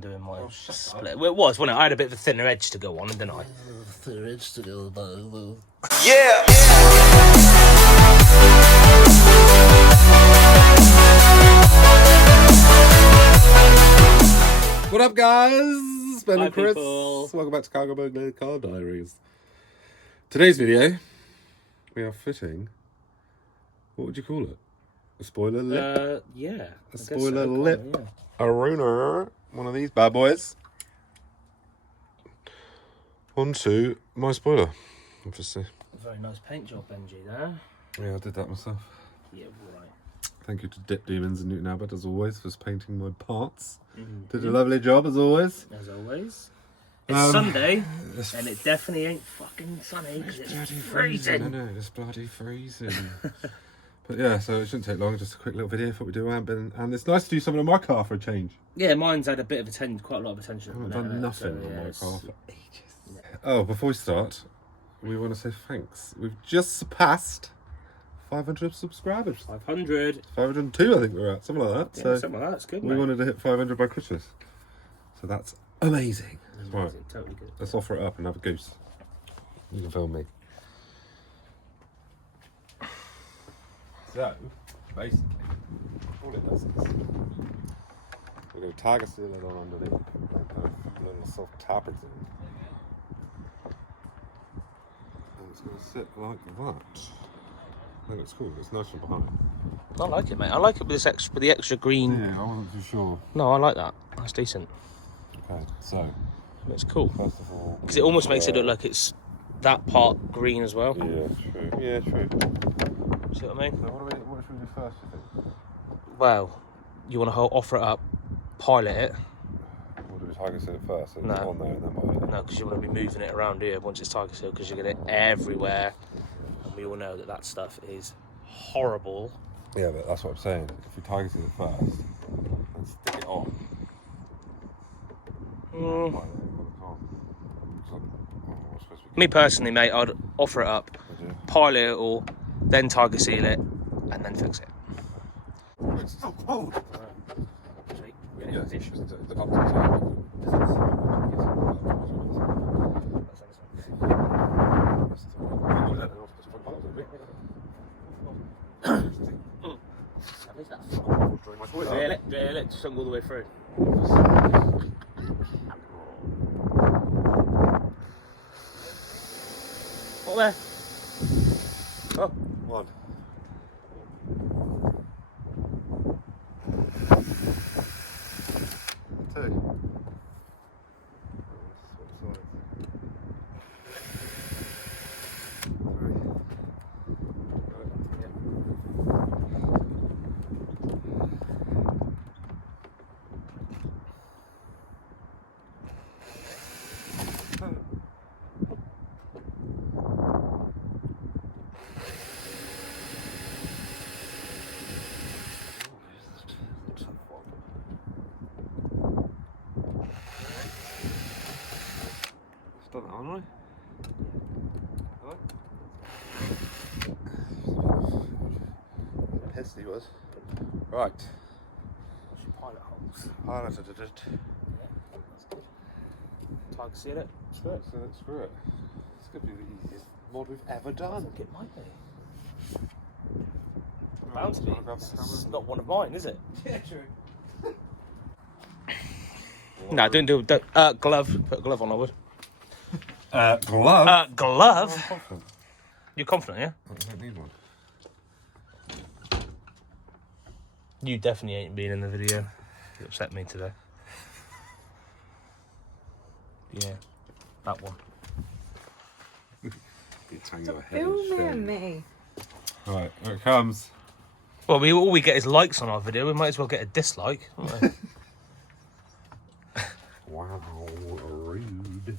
when doing my split. Well, it was, wasn't it? I had a bit of a thinner edge to go on, didn't I? Thinner edge to go on. Yeah. What up, guys? Ben Hi, and Chris. people. Welcome back to Cargo Burglar Car Diaries. Today's video, we are fitting. What would you call it? A spoiler lip? Yeah. A spoiler lip. Aruna. One of these bad boys. Onto my spoiler, obviously. Very nice paint job, Benji, there. Yeah, I did that myself. Yeah, right. Thank you to Dip Demons and Newton Abbott, as always, for painting my parts. Did a lovely job, as always. As always. It's Sunday, and it definitely ain't fucking sunny, because it's freezing. I know, it's bloody freezing. But yeah, so it shouldn't take long, just a quick little video for what we do. And it's nice to do something on my car for a change. Yeah, mine's had a bit of quite a lot of attention. I haven't done nothing on my car for ages. Yeah. Oh, before we start, we want to say thanks. We've just surpassed 500 subscribers. 500. 502, I think we're at, something like that. Yeah, So something like that. It's good, we mate. wanted to hit 500 by Christmas. So that's amazing. Right, Totally good. let's offer it up and have a goose. You can film me. So, basically, all it does is we're going to tag a seal it on underneath and put a little soft tappers in. And it's going to sit like that. That looks cool. It's nice from behind. I like it, mate. I like it with the extra green. Yeah, I wasn't too sure. No, I like that. That's decent. Okay, so It's cool. first of all, Because it almost makes it look like it's that part green as well. yeah, true. Yeah, true. See what I mean? So what should we do first, you think? Well, you want to offer it up, pilot it. We'll do a tiger seal first, so No. it's on there and then pilot it. No, because you want to be moving it around here once it's tiger seal, because you get it everywhere. And we all know that that stuff is horrible. Yeah, but that's what I'm saying. If we tiger seal it first, and stick it on. Me personally, mate, I'd offer it up, pilot it all, then tiger seal it, and then fix it. It's so cold. Sweet. Yeah, it's the up to the top. Drill it, just don't go all the way through. What there? Oh, One. Two. Done that, haven't I? Pissed he was. Right. what's your pilot holes? Piloted it. Yeah, that's good. Tiger seal it, screw it. Screw it. This could be the easiest mod we've ever done. I think it might be. Bound to be. It's not one of mine, is it? Yeah, true. No, don't. Glove. Put a glove on, I would. Glove? Glove? I'm confident. You're confident, yeah? I don't need one. You definitely ain't been in the video. You upset me today. Yeah, that one. Filming me. Right, here it comes. Well, all we get is likes on our video. We might as well get a dislike. Don't we? Wow, rude.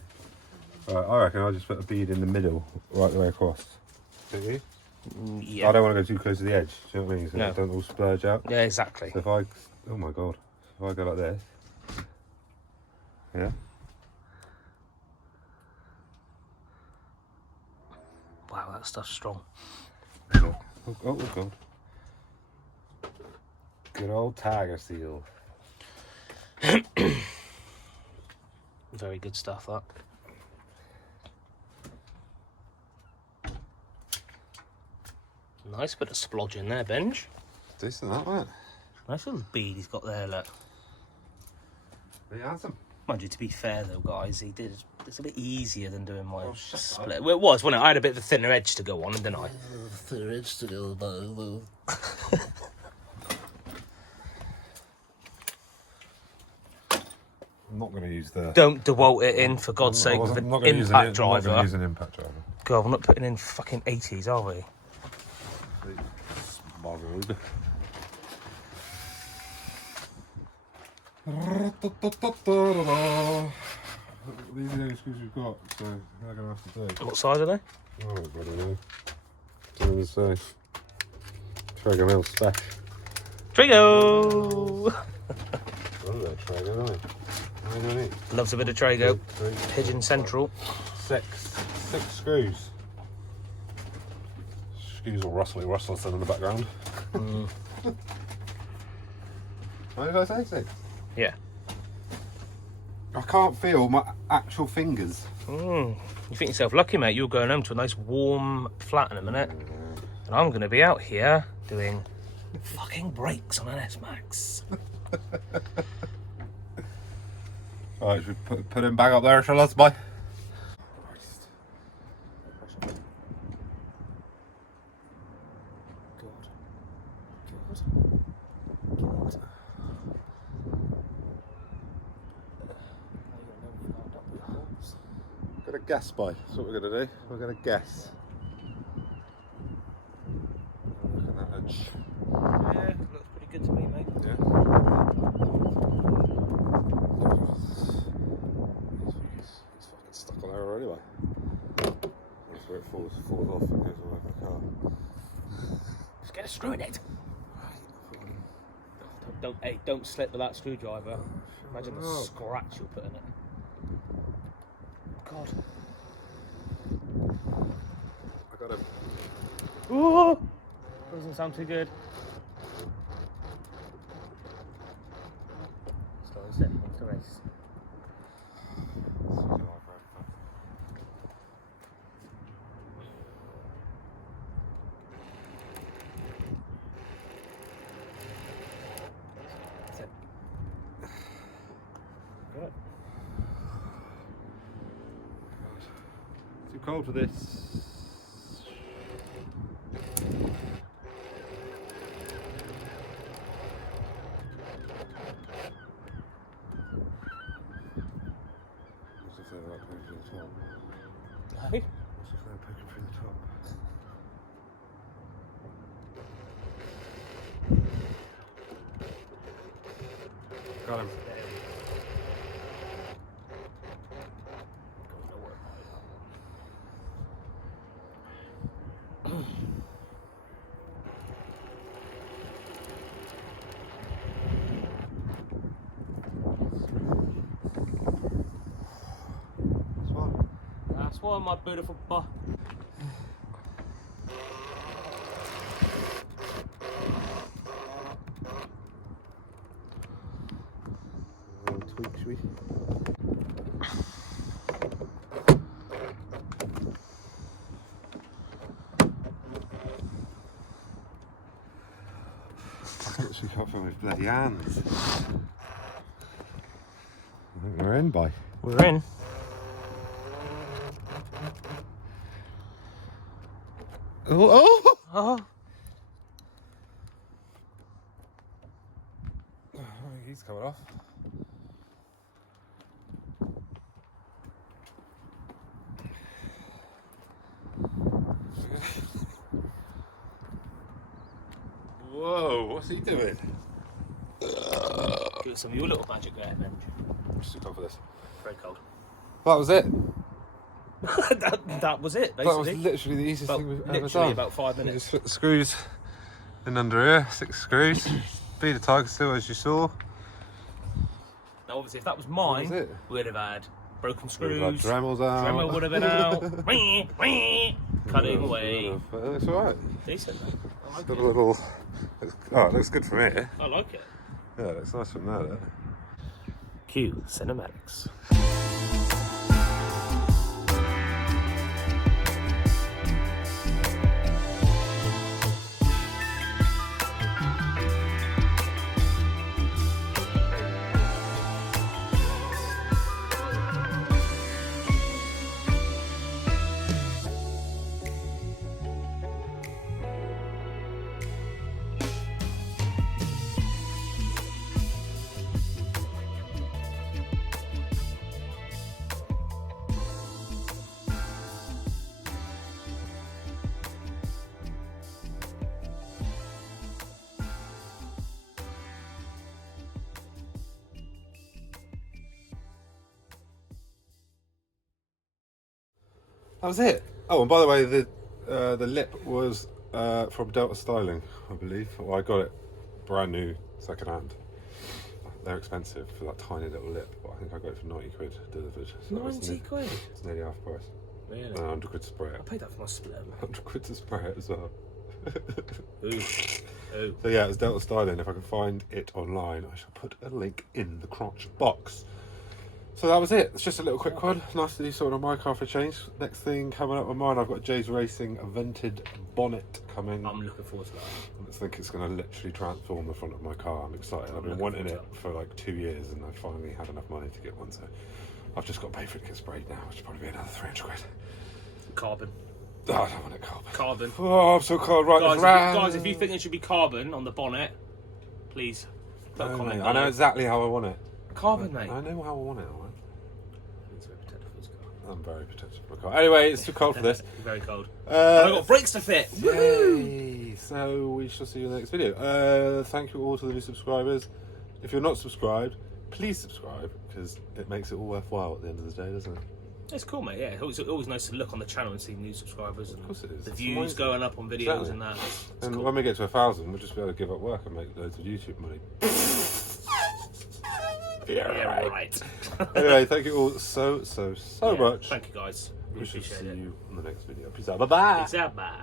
Right, I reckon I'll just put a bead in the middle, right the way across. Do you? Yeah. I don't want to go too close to the edge, do you know what I mean? So No. it don't all splurge out. Yeah, exactly. So if I, oh my god, if I go like this, yeah? Wow, that stuff's strong. Oh god. Good old tiger seal. Very good stuff, that. Nice bit of splodge in there, Benj. Decent, that, wasn't it? Nice little bead he's got there, look. Pretty handsome. Mind you, to be fair though, guys, it's a bit easier than doing my shut split. up. Well, it was, wasn't it? I had a bit of a thinner edge to go on, didn't I? Thinner edge to go on. I'm not going to use the... Don't DeWalt it in, for God's sake, with an impact driver. I'm not going to use an impact driver. God, we're not putting in fucking 80s, are we? Smothered. These are the only screws we've got, so they're going to have to do. What size are they? Oh, I don't know. Don't say. Traeger mill spec. Trigo! Oh, they're Traeger, aren't they? Loves a bit of Trago. Pigeon Central. Six screws. Screws all rustling in the background. What did I say? 6? Yeah. I can't feel my actual fingers. You think yourself lucky, mate. You're going home to a nice warm flat in a minute. And I'm going to be out here doing fucking brakes on an S-Max. Alright, should we put him back up there, shall us, boy? Got a guess, boy. That's what we're going to do. We're going to guess. Look at that edge. Yeah, looks pretty good to me, mate. Yeah. It's fucking stuck on there already, boy. That's where it falls off and goes all over the car. Just get a screw in it. Don't slip with that screwdriver. Imagine the scratch you'll put in it. God. I got him. Ooh, doesn't sound too good. Slow and steady, what's the race? Good. Too cold for this. As if they're like poking through the top. Hey? As if they're poking through the top. Got him. That's one, my beautiful butt. Tweak, should we? I literally can't feel my bloody hands. I think we're in, boy. We're in. Oh! Oh. He's coming off. Whoa, what's he doing? Do some of your little magic there, Benj. I'm just too cold for this. Very cold. That was it. that was it, basically. That was literally the easiest thing we've ever done. About 5 You minutes. just put the screws in under here, 6 screws. Bead of tiger steel, as you saw. Now, obviously, if that was mine, That was it. we'd have had broken We've screws. got Dremels out. Dremel would have been out. Cut it away. But it looks alright. Decent, though. I like Got a it. little. Oh, it looks good from here. I like it. Yeah, it looks nice from there. Cue cinematics. That was it. Oh, and by the way, the lip was from Delta Styling, I believe. Well, I got it brand new, second hand. They're expensive for that tiny little lip, but I think I got it for 90 quid delivered. So 90 quid? It's nearly half price. Really? And 100 quid to spray I it. paid that for my split. 100 quid to spray it as well. Ooh. Ooh. So yeah, it's Delta Styling. If I can find it online, I shall put a link in the crotch box. So that was it. It's just a little quick one. Nice to do something on my car for a change. Next thing coming up on mine, I've got Jay's Racing vented bonnet coming. I'm looking forward to that. I think it's going to literally transform the front of my car. I'm excited. I've been wanting it for like 2 years, and I finally had enough money to get one. So I've just got to pay for it to get sprayed now, which will probably be another 300 quid. Carbon. Oh, I don't want it carbon. Carbon. Oh, I'm so cold. Right, Guys, if you think it should be carbon on the bonnet, please put a comment. I know exactly how I want it. Carbon, mate. I know how I want it. All right. He's very protective of his car. I'm very protective of my car. Anyway, it's too cold for this. Very cold. And I've got brakes to fit. Yay! So we shall see you in the next video. Thank you all to the new subscribers. If you're not subscribed, please subscribe, because it makes it all worthwhile at the end of the day, doesn't it? It's cool, mate. Yeah, it's always nice to look on the channel and see new subscribers and Of course it is. the It's views amazing. going up on videos Exactly. and that. It's And cool. when we get to 1,000, we'll just be able to give up work and make loads of YouTube money. Yeah, right. Anyway, thank you all so Yeah, much. Thank you, guys. Really We shall appreciate see it. you in the next video. Peace out. Bye bye. Peace out, bye.